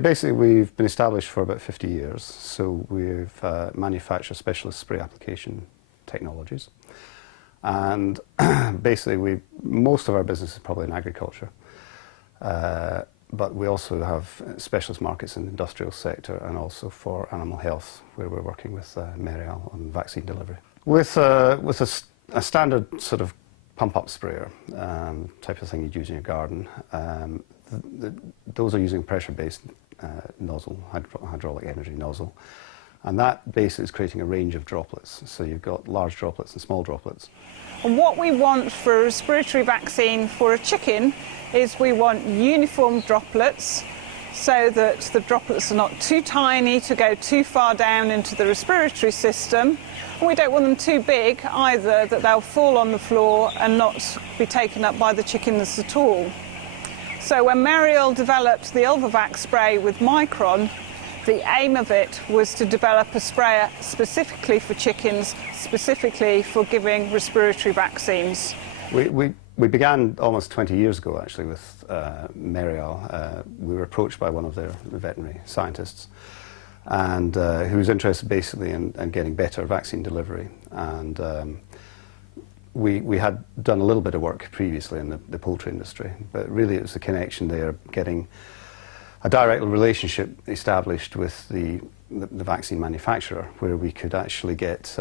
Basically, we've been established for about 50 years, so we've manufactured specialist spray application technologies. And basically, most of our business is probably in agriculture, but we also have specialist markets in the industrial sector and also for animal health, where we're working with Merial on vaccine delivery. With a standard sort of pump-up sprayer type of thing you'd use in your garden, those are using pressure-based nozzle, hydraulic energy nozzle, and that basically is creating a range of droplets. So you've got large droplets and small droplets. And what we want for a respiratory vaccine for a chicken is we want uniform droplets so that the droplets are not too tiny to go too far down into the respiratory system. And we don't want them too big either, that they'll fall on the floor and not be taken up by the chickens at all. So when Merial developed the UlvaVac spray with Micron, the aim of it was to develop a sprayer specifically for chickens, specifically for giving respiratory vaccines. We began almost 20 years ago, actually, with Merial. We were approached by one of their veterinary scientists, and who was interested basically in getting better vaccine delivery. And we had done a little bit of work previously in the poultry industry, but really it was the connection there, getting a direct relationship established with the vaccine manufacturer, where we could actually get,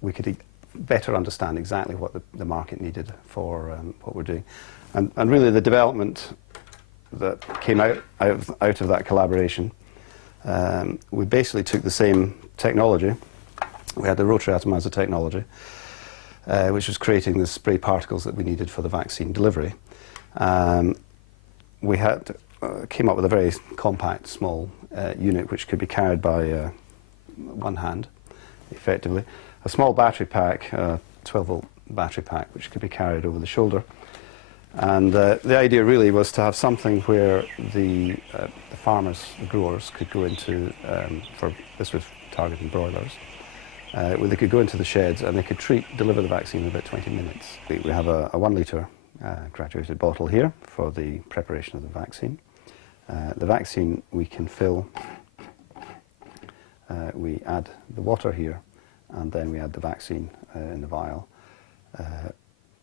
we could better understand exactly what the market needed for what we're doing. And really the development that came out of that collaboration, we basically took the same technology. We had the rotary atomizer technology, which was creating the spray particles that we needed for the vaccine delivery. We came up with a very compact, small unit which could be carried by one hand, effectively. A small battery pack, a 12-volt battery pack, which could be carried over the shoulder. And the idea really was to have something where the farmers, the growers, could go into, this was targeting broilers, where they could go into the sheds and they could deliver the vaccine in about 20 minutes. We have a 1 litre graduated bottle here for the preparation of the vaccine. The vaccine we can fill, we add the water here, and then we add the vaccine in the vial,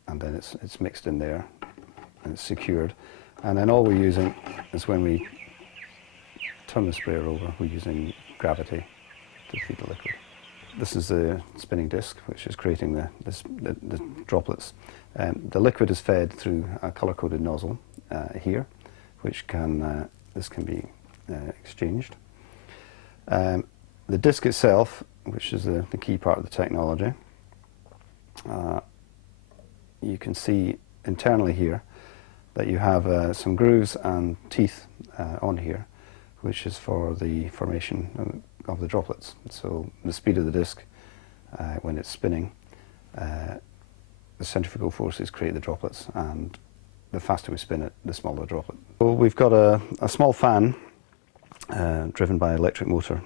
and then it's mixed in there and it's secured. And then all we're using is, when we turn the sprayer over, we're using gravity to feed the liquid. This is the spinning disc, which is creating the droplets. The liquid is fed through a colour-coded nozzle here, which this can be exchanged. The disc itself, which is the key part of the technology, you can see internally here that you have some grooves and teeth on here, which is for the formation of the droplets. So the speed of the disc, when it's spinning, the centrifugal forces create the droplets, and the faster we spin it, the smaller the droplet. So we've got a small fan driven by an electric motor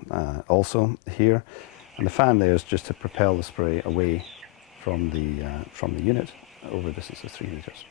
also here, and the fan there is just to propel the spray away from the unit over a distance of 3 meters.